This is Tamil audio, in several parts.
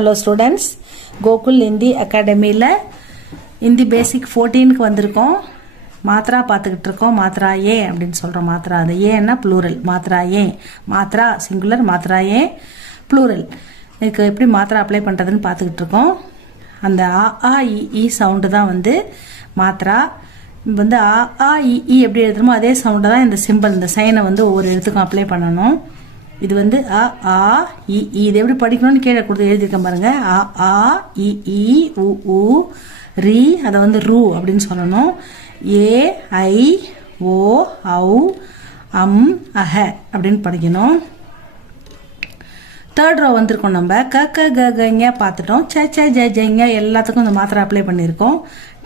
ஹலோ ஸ்டூடெண்ட்ஸ், கோகுல் ஹிந்தி அகாடமியில் ஹிந்தி பேசிக் 14க்கு வந்திருக்கோம். மாத்ரா பார்த்துக்கிட்டு இருக்கோம். மாத்ரா ஏ அப்படின்னு சொல்கிறோம். மாத்ரா அது ஏன்னா ப்ளூரல். மாத்ரா ஏ, மாத்ரா சிங்குலர், மாத்ரா ஏ ப்ளூரல். இதுக்கு எப்படி மாத்ரா அப்ளை பண்ணுறதுன்னு பார்த்துக்கிட்டு இருக்கோம். அந்த ஆ இ சவுண்டு தான் வந்து மாத்ரா. வந்து ஆ இ எப்படி எழுதுறோமோ அதே சவுண்டை தான் இந்த சிம்பிள், இந்த சைனை வந்து ஒவ்வொரு எழுத்துக்கும் அப்ளை பண்ணணும். இது வந்து அ ஆ இ இது எப்படி படிக்கணும்னு கீழே கொடுத்து எழுதியிருக்கேன் பாருங்க. அ ஆ இ உ உ ரி, அதை வந்து ரூ அப்படின்னு சொல்லணும். ஏ ஐ ஓ ஔ அம் அஹ அப்படின்னு படிக்கணும். தேர்ட் ரோ வந்திருக்கோம். நம்ம க க க கங்க பார்த்துட்டோம். ச ச ஜ ஜங்க எல்லாத்துக்கும் இந்த மாத்திரை அப்ளை பண்ணியிருக்கோம்.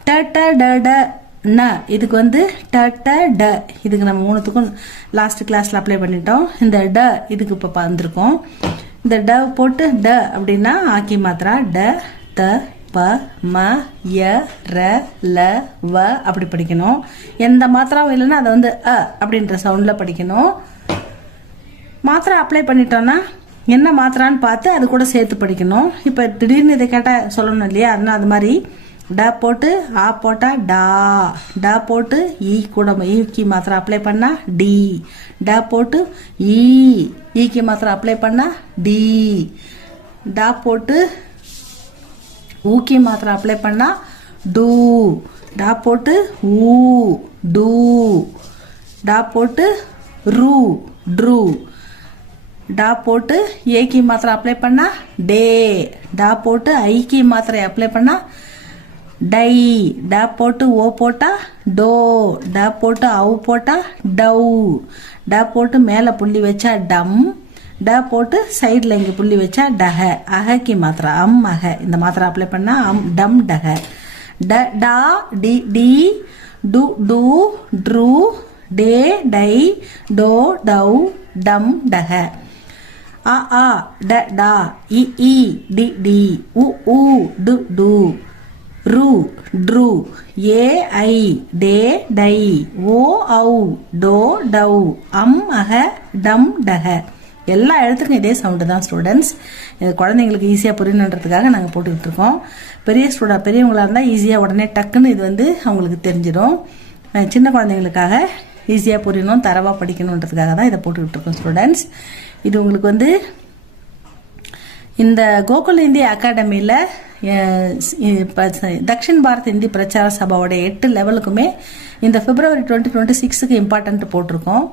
ட ட ட ட ந, இதுக்கு வந்து ட ட ட, இதுக்கு நம்ம மூணுத்துக்கும் லாஸ்ட் கிளாஸ்ல அப்ளை பண்ணிட்டோம். இந்த ட இதுக்கு இப்போ வந்திருக்கோம். இந்த ட போட்டு ட அப்படின்னா ஆக்கி மாத்திரா. ட த ப ம ய ர ல வ அப்படி படிக்கணும். எந்த மாத்திராவும் இல்லைன்னா அதை வந்து அ அப்படின்ற சவுண்ட்ல படிக்கணும். மாத்திரை அப்ளை பண்ணிட்டோம்னா என்ன மாத்திரான்னு பார்த்து அது கூட சேர்த்து படிக்கணும். இப்போ திடீர்னு இதை கேட்டால் சொல்லணும் இல்லையா, அதனால் அது மாதிரி ட போட்டு ஆ போட்டா டா, ட போட்டு ஈ கூட ஈக்கு மாத்திரை அப்ளை பண்ணா டி, ட போட்டு ஈக்கு மாத்திரை அப்ளை பண்ணா டி, ட போட்டு ஊக்கி மாத்திரை அப்ளை பண்ணா டூ, ட போட்டு ஊ டூ, ட போட்டு ரூ ட்ரூ, டா போட்டு ஏக்கி மாத்திரை அப்ளை பண்ணா டே, டா போட்டு ஐக்கி மாத்திரை அப்ளை பண்ணா டை, டா போட்டு ஓ போட்டா டோ, டா போட்டு அவு போட்டா டவு, டா போட்டு மேலே புள்ளி வச்சா டம், டா போட்டு சைடில் இங்கே புள்ளி வச்சா டஹ, அஹக்கி மாத்திரை அம் அஹ. இந்த மாத்திரை அப்ளை பண்ணா அம் டம் டஹ. ட டா டி டி டு டு ட்ரூ டே டை டோ டவ் டம் டஹ. ஆ ஆ ட டா இ டி டி உ உ டு டு ரூ ட்ரூ ஏ ஐ டே டை ஓ ஔ டோ டவ் அம் அஹ டம் டஹ. எல்லா எழுத்துக்கும் இதே சவுண்டு தான் ஸ்டூடெண்ட்ஸ். குழந்தைங்களுக்கு ஈஸியாக புரியணுன்றதுக்காக நாங்கள் போட்டுக்கிட்டு இருக்கோம். பெரியவங்களாக இருந்தால் ஈஸியாக உடனே டக்குன்னு இது வந்து அவங்களுக்கு தெரிஞ்சிடும். சின்ன குழந்தைங்களுக்காக ஈஸியாக புரியணும், தரவாக படிக்கணுன்றதுக்காக தான் இதை போட்டுக்கிட்டு இருக்கோம் ஸ்டூடெண்ட்ஸ். இது உங்களுக்கு வந்து இந்த கோகுல் ஹிந்தி அகாடமியில் தக்ஷின் பாரத் ஹிந்தி பிரச்சார சபாவோட 8 லெவலுக்குமே இந்த February 2026க்கு இம்பார்ட்டன்ட் போட்டிருக்கோம்.